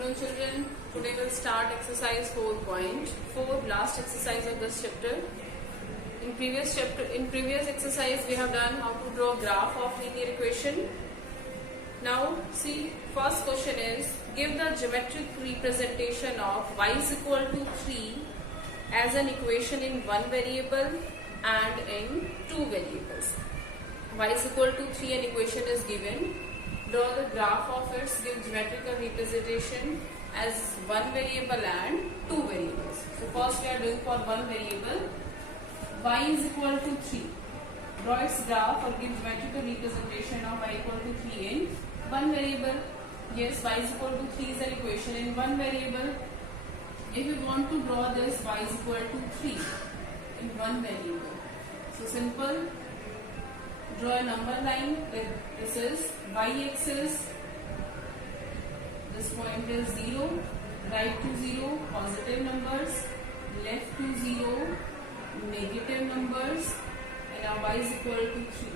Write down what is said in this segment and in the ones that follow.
afternoon, children. Today we'll start exercise 4.4, last exercise of this chapter. In previous exercise we have done how to draw graph of linear equation. Now see, first question is, give the geometric representation of y is equal to 3 as an equation in one variable and in two variables. Y is equal to 3, an equation is given. Draw the graph of its, give geometrical representation as one variable and two variables. So first we are doing for one variable. Y is equal to 3. Draw its graph or give geometrical representation of y equal to 3 in one variable. Yes, y is equal to 3 is an equation in one variable. If we want to draw this y is equal to 3 in one variable, so simple. Draw a number line. This is y-axis. This point is 0. Right to 0, positive numbers. Left to 0, negative numbers. And now y is equal to 3.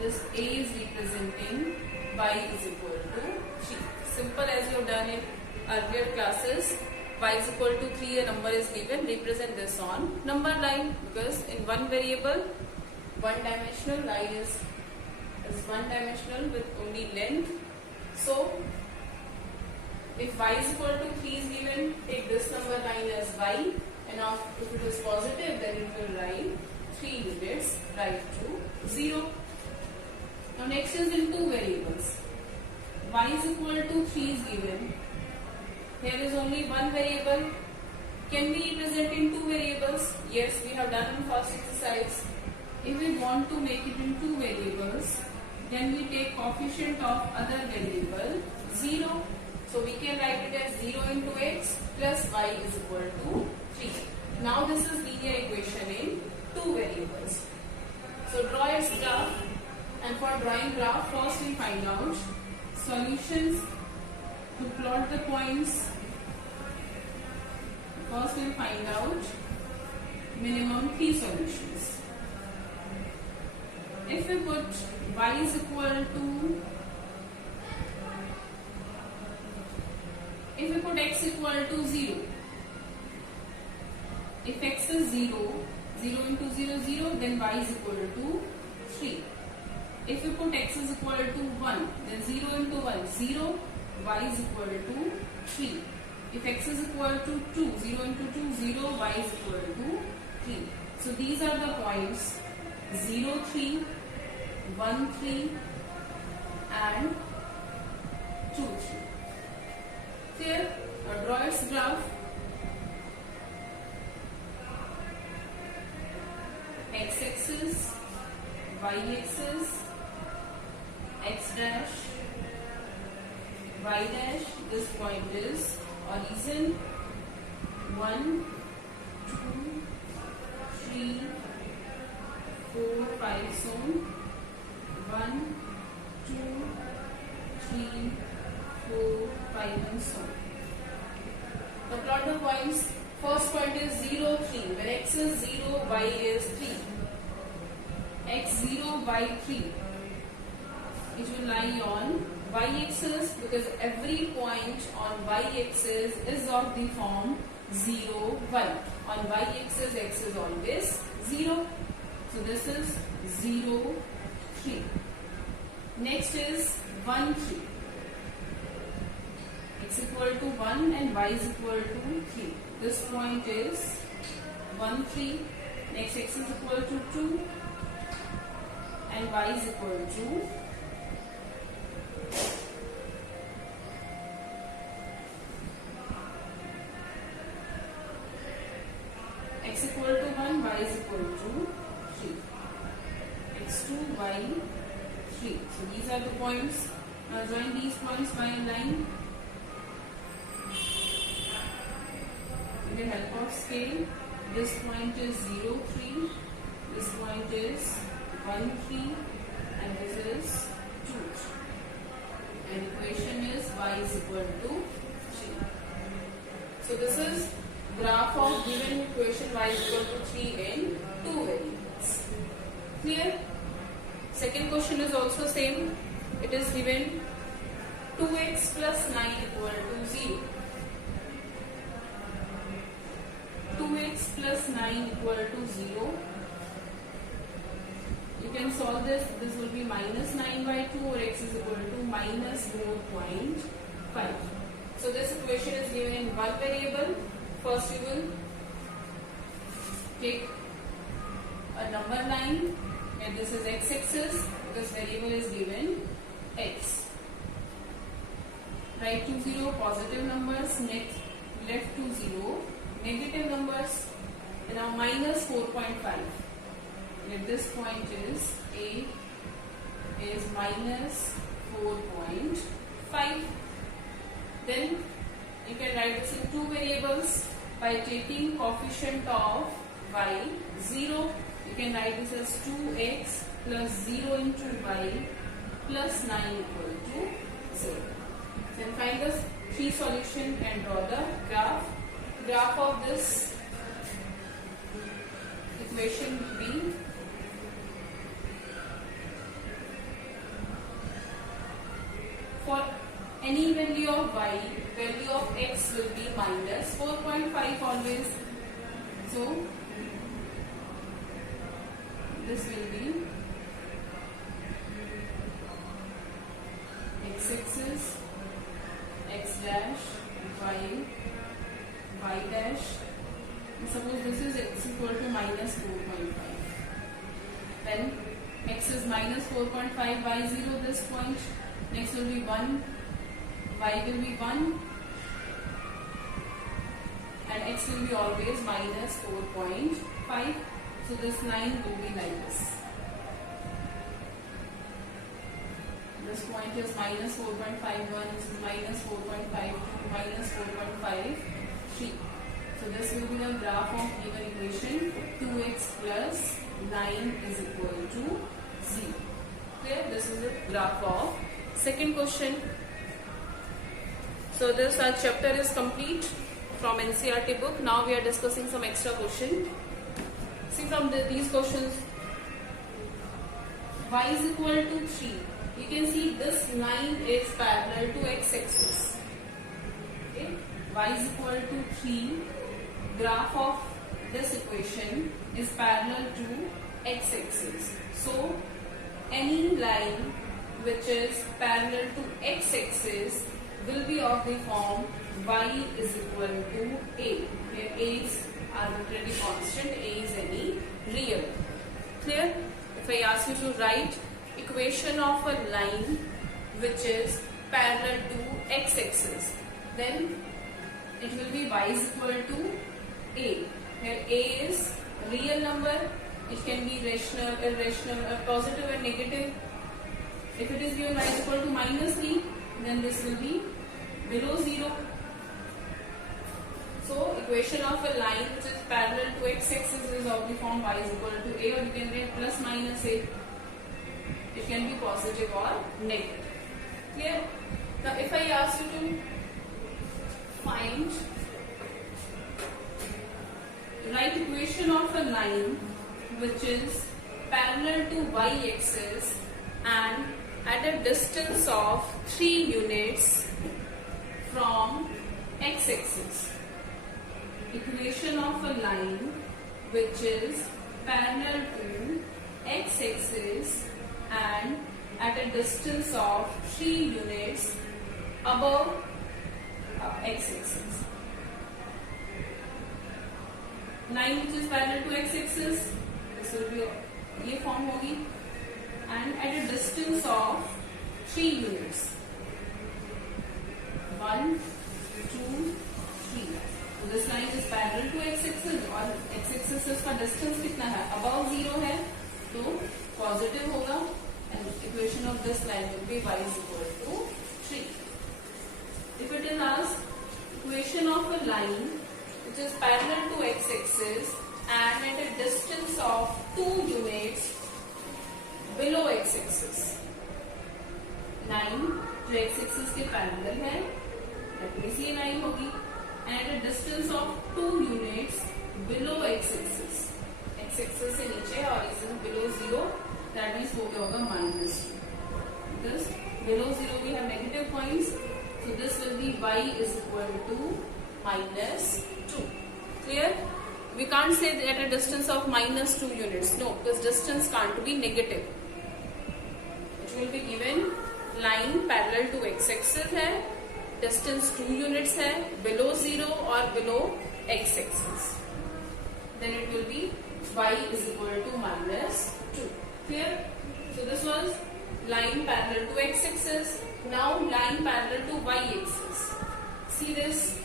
This A is representing y is equal to 3. Simple as you have done in earlier classes. Y is equal to 3, a number is given. Represent this on number line, because in one variable, one dimensional line is one dimensional with only length. So if y is equal to 3 is given, take this number line as y, and now if it is positive, then it will write 3 units right to 0. Now next is in two variables. Y is equal to 3 is given. Here is only one variable. Can we represent in two variables? Yes, we have done in first exercise. If we want to make it in two variables, then we take coefficient of other variable 0. So we can write it as 0 into x plus y is equal to 3. Now this is linear equation in two variables. So draw its graph, and for drawing graph, first we find out solutions to plot the points. First we find out minimum 3 solutions. If we put y is equal to, if we put x equal to 0, if x is 0, 0 into 0, 0, then y is equal to 3. If we put x is equal to 1, then 0 into 1, 0, y is equal to 3. If x is equal to 2, 0 into 2, 0, y is equal to 3. So these are the points 0, 3, 1, 3 and 2, 3. Here, draw its graph. X-axis, y-axis, x dash, y dash. This point is origin 1, 2, 3, 4, 5 zone. 1, 2, 3, 4, 5 and so on. The plot the points. First point is 0, 3. When x is 0, y is 3. X 0, y 3. It will lie on y-axis, because every point on y-axis is of the form 0, 1. On y-axis, x is always 0. So this is 0, 3. Next is 1, 3. X equal to 1 and y is equal to 3. This point is 1, 3. Next x is equal to 2 and y is equal to x equal to 1, y is equal to 3. x2, y 3. So these are the points. Now join these points by a line. With the help of scale, this point is 0, 3. This point is 1, 3. And this is 2, 3. And equation is y is equal to 3. So this is graph of given equation y is equal to 3 in two variables. Clear? Second question is also same. It is given 2x plus 9 equal to 0. 2x plus 9 equal to 0. You can solve this. This will be minus 9 by 2 or x is equal to minus 4.5. So this equation is given in one variable. First you will take a number line and this is x-axis. This variable is given x. Right to 0 positive numbers, left to 0 negative numbers, and now minus 4.5. If this point is A is minus 4.5, then you can write this in two variables by taking coefficient of y 0. You can write this as 2x plus 0 into y plus 9 equal to 0. Then find the free solution and draw the graph. Graph of this equation will be for any value of y, value of x will be minus 4.5 always. So this will be x-axis, x dash, y dash. And suppose this is x equal to minus 4.5. Then x is minus 4.5, y 0 this point. Next will be 1, y will be 1, and x will be always minus 4.5. So this line will be like this. This point is minus 4.51, this is minus 4.52, minus 4.53. So this will be the graph of given equation 2x plus 9 is equal to 0. Clear? This is the graph of second question. So this our chapter is complete from NCERT book. Now we are discussing some extra question. See from these questions, y is equal to 3. You can see this line is parallel to x-axis. Okay, y is equal to 3. Graph of this equation is parallel to x-axis. So any line which is parallel to x-axis will be of the form y is equal to a, where a is arbitrary constant, a is any real. Clear? If I ask you to write equation of a line which is parallel to x-axis, then it will be y is equal to a, where a is real number. It can be rational, irrational, or positive and negative. If it is given y is equal to minus 3, then this will be below 0. So equation of a line which is parallel to x-axis is of the form y is equal to a, or you can write plus minus a. It can be positive or negative. Clear? Now if I ask you to find, write equation of a line which is parallel to y-axis and at a distance of 3 units from x-axis. Equation of a line which is parallel to x-axis and at a distance of 3 units above x-axis. Line which is parallel to x-axis, this will be ये form होगी, and at a distance of 3 units. 1, 2, 3. So this line is parallel to x-axis और x-axis का distance कितना है? Above 0 है, तो positive होगा, and equation of this line will be y is equal to 3. If it is asked equation of a line which is parallel to x-axis and at a distance of 2 units below x-axis, line जो x-axis के parallel है, that means ये line होगी, and at a distance of 2 units below x-axis. X-axis से नीचे horizon below 0, that means वो क्या होगा -2. Because below 0 we have negative points, y is equal to -2. Clear? We can't say that at a distance of -2 units. No, this distance can't be negative. It will be given line parallel to x-axis है, distance 2 units है, below 0 or below x-axis. Then it will be y is equal to -2. Clear? So this was line parallel to x-axis. Now line parallel to y-axis. See this,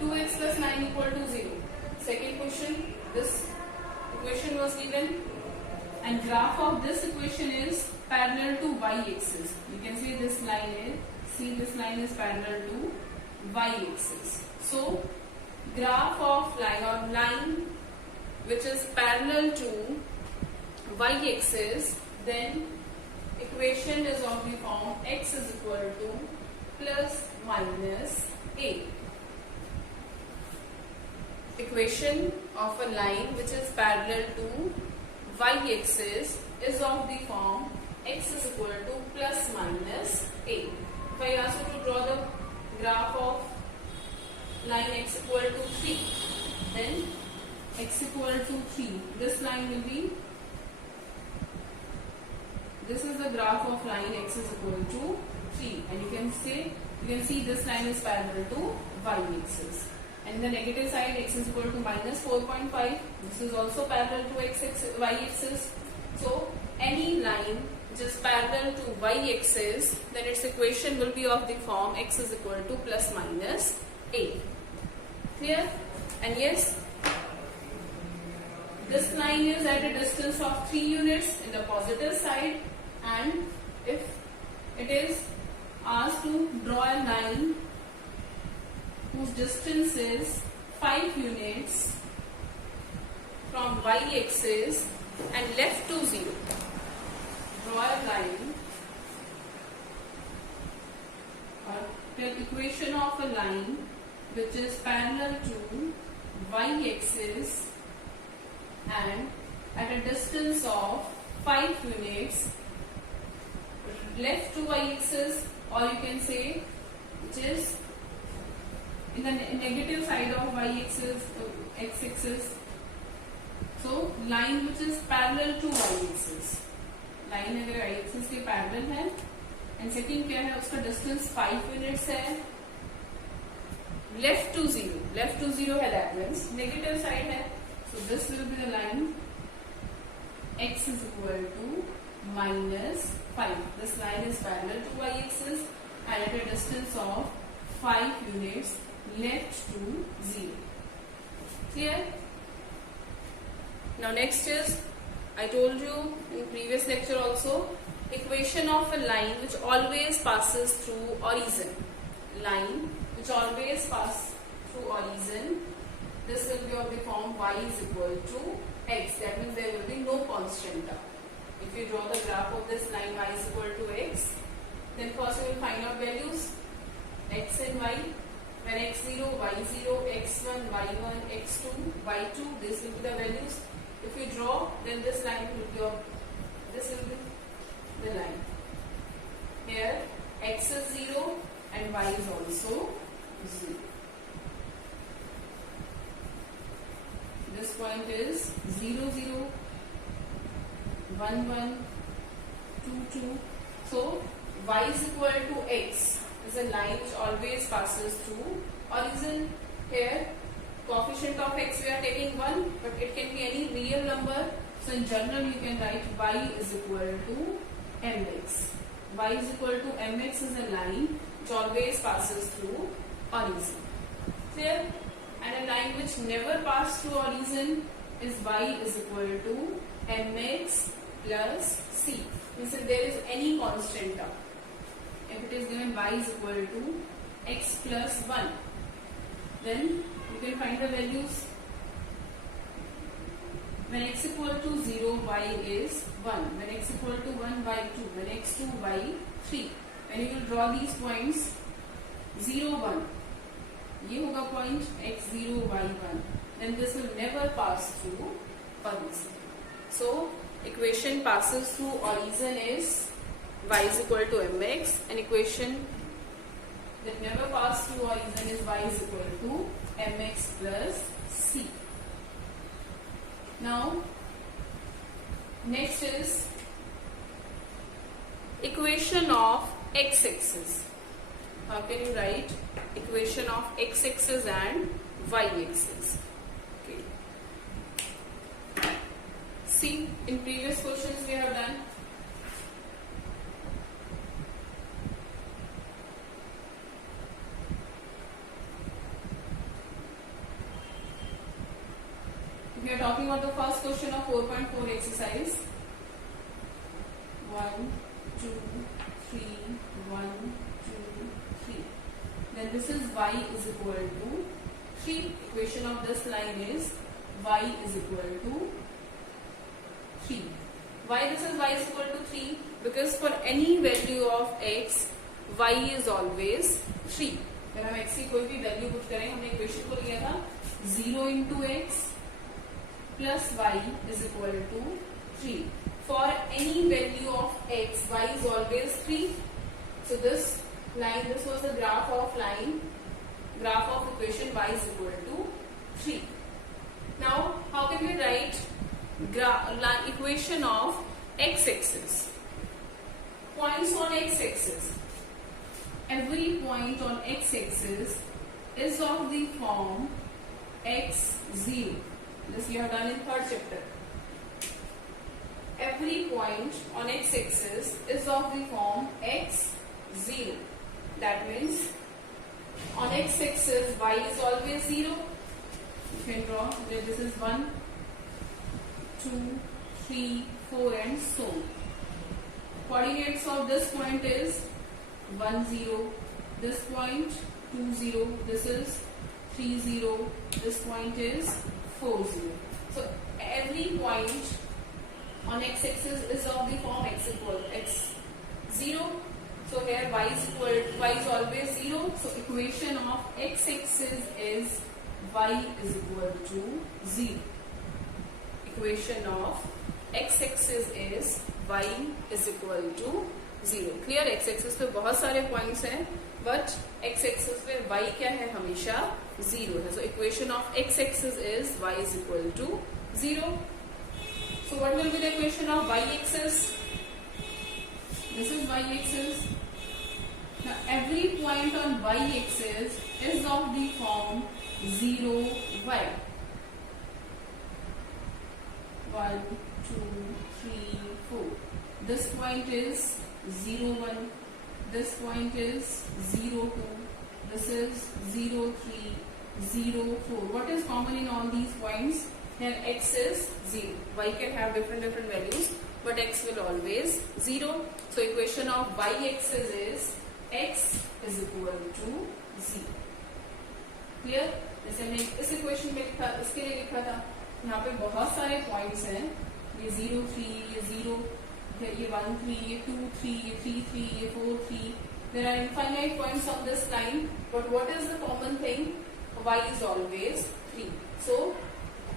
2x plus 9 equal to 0. Second question, this equation was given and graph of this equation is parallel to y-axis. You can see this line is parallel to y-axis. So graph of line or line which is parallel to y-axis, then equation is of the form x is equal to plus minus a. Equation of a line which is parallel to y-axis is of the form x is equal to plus minus a. If I ask you to draw the graph of line x equal to 3, then x equal to 3, this line will be, this is the graph of line x is equal to 3, and you can see this line is parallel to y-axis. And the negative side x is equal to minus 4.5. This is also parallel to y-axis. So any line which is parallel to y-axis, then its equation will be of the form x is equal to plus minus a. Clear? And yes, this line is at a distance of 3 units in the positive side, and if it is asked to draw a line whose distance is 5 units from y-axis and left to 0. Draw a line or the equation of a line which is parallel to y-axis and at a distance of 5 units left to y-axis, or you can say which is in the negative side of y-axis, x-axis. So line which is parallel to y-axis, line अगर y-axis के parallel है, and second क्या है, उसका distance 5 units है, left to 0 है, that means negative side है. So this will be the line x is equal to minus 5. This line is parallel to y-axis and at a distance of 5 units left to 0. Clear? Now next is, I told you in previous lecture also, equation of a line which always passes through origin. Line which always passes through origin, this will be of the form y is equal to x. That means there will be no constant term. If you draw the graph of this line y is equal to x, then first we will find out values x and y. When x0, y0, x1, y1, x2, y2, this will be the values. If you draw, then this line will be this will be the line. Here x is 0 and y is also 0. This point is 0, 0, 1, 1, 2, 2. So y is equal to x is a line which always passes through origin. Here coefficient of x we are taking 1, but it can be any real number. So in general you can write y is equal to mx. Y is equal to mx is a line which always passes through origin. Clear? And a line which never passes through origin is y is equal to mx plus c. Means if there is any constant term. If it is given y is equal to x plus 1, then you can find the values. When x equal to 0, y is 1. When x equal to 1, y 2. When x2, y 3. When you will draw these points, 0, 1. ये होगा point x0, y1. Then this will never pass through origin. So equation passes through origin is y is equal to mx, and equation that never pass through origin is y is equal to mx plus c. Now, next is equation of x-axis. How can you write equation of x-axis and y-axis? Okay. See, in previous questions we have done. We are talking about the first question of 4.4 exercise. 1, 2, 3, 1, 2, 3. Then this is y is equal to 3. Equation of this line is y is equal to 3. Why this is y is equal to 3? Because for any value of x, y is always 3. अगर हम x की कोई भी value put करें, हमने equation को लिया था 0 into x plus y is equal to 3. For any value of x, y is always 3. So this line, this was the graph of equation y is equal to 3. Now, how can we write equation of x-axis? Points on x-axis. Every point on x-axis is of the form x0. This we have done in third chapter. Every point on x-axis is of the form x0. That means on x-axis y is always 0. You can draw that this is 1, 2, 3, 4 and so on. Coordinates of this point is 1, 0. This point 2, 0. This is 3, 0. This point is 4, 0. So every point on x-axis is of the form x equal x0. So here y is always 0. So equation of x-axis is y is equal to 0. Equation of x-axis is y is equal to 0. Clear? x-axis पे बहुत सारे points हैं, but x-axis पे y क्या है? हमेशा 0 है. So equation of x-axis is y is equal to 0. So what will be the equation of y-axis? This is y-axis. Now every point on y-axis is of the form 0, y. 1, 2, 3, 4. This point is 0, 1. This point is 0, 2. This is 0, 3, 0, 4. What is common in all these points? Here x is 0. Y can have different values, but x will always 0. So equation of y-axis is x is equal to 0. Clear? जैसे हमने इस equation में लिखा, इसके लिए लिखा था, यहाँ पे बहुत सारे पॉइंट्स हैं. ये 0, 3, ये 0, ये 1, 3, ये 2, 3, ये 3, 3, ये 4, 3. There are infinite points on this line, but what is the common thing? Y is always 3. So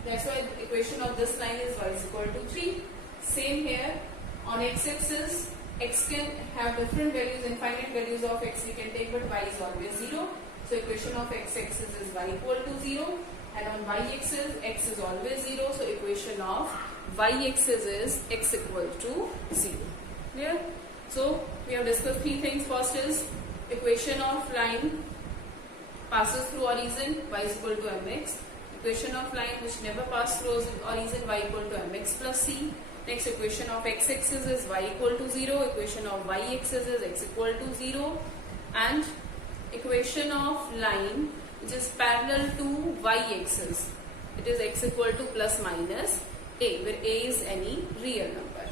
that's why the equation of this line is y is equal to 3. Same here on x-axis, x can have different values, infinite values of x we can take, but y is always 0. So equation of x-axis is y equal to 0, and on y-axis x is always 0. So equation of y-axis is x equal to 0. Clear? So we have discussed three things. First is equation of line passes through origin, y is equal to mx. Equation of line which never passes through origin, y equal to mx plus c. Next equation of x-axis is y equal to 0. Equation of y-axis is x equal to 0. And equation of line which is parallel to y-axis, it is x equal to plus minus a, where a is any real number.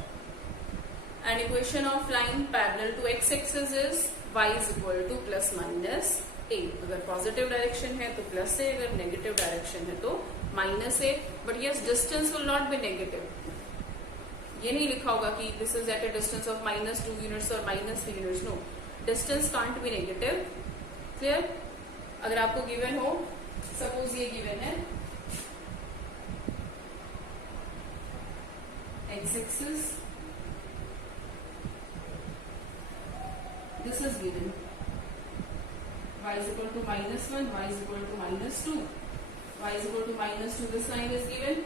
And equation of line parallel to x-axis is y is equal to plus minus a. अगर positive direction है तो plus a, अगर negative direction है तो minus a. But yes, distance will not be negative. ये नहीं लिखा होगा कि this is at a distance of minus 2 units or minus 3 units. No, distance can't be negative. Clear? अगर आपको given हो, suppose ये given है x-axis, this is given. y is equal to -1, y is equal to -2. Y is equal to -2, this line is given.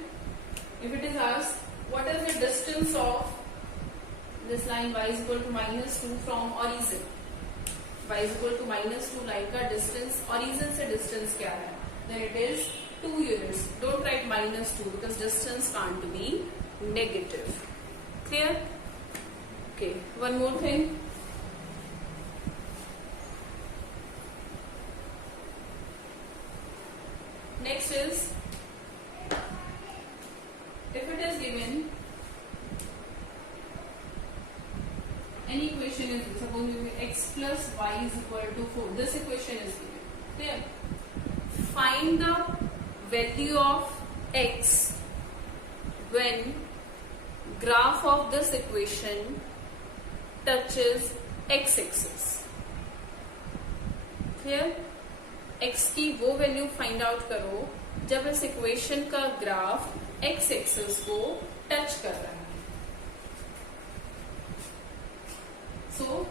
If it is asked, what is the distance of this line y is equal to -2 from origin? Y is equal to -2 line का distance, origin से distance क्या है? Then it is 2 units. Don't write -2 because distance can't be negative. Clear? Okay, one more thing. Next is, if it is given, any equation is, suppose x plus y is equal to 4. This equation is given. Clear? Find the value of x when graph of this equation touches x-axis. Clear? x की वो value find out करो जब इस equation का graph x axis को touch कर रहा है. सो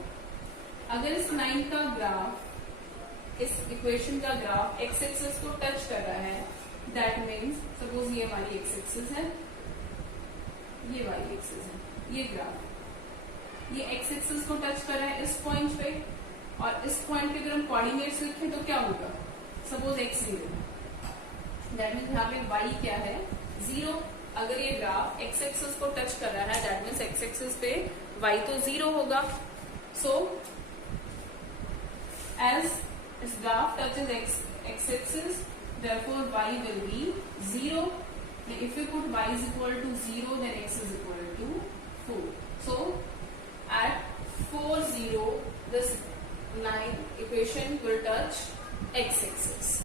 अगर इस लाइन का ग्राफ, इस इक्वेशन का ग्राफ x एक्सिस को टच कर रहा है, दैट मीन्स सपोज ये हमारी x एक्सिस है, ये y एक्सिस है, ये ग्राफ ये x एक्सिस को टच कर रहा है इस पॉइंट पे, और इस पॉइंट पे अगर हम कोऑर्डिनेट्स लिखें तो क्या होगा? सपोज x0, दैट मीन्स यहाँ पे y क्या है? 0. अगर ये ग्राफ x एक्सिस को टच कर रहा है, दैट मीन्स x एक्सिस पे y तो 0 होगा. So as this graph touches x axis, therefore y will be 0. If you put y is equal to 0, then x is equal to 4. So at 4, 0, this line equation will touch x axis.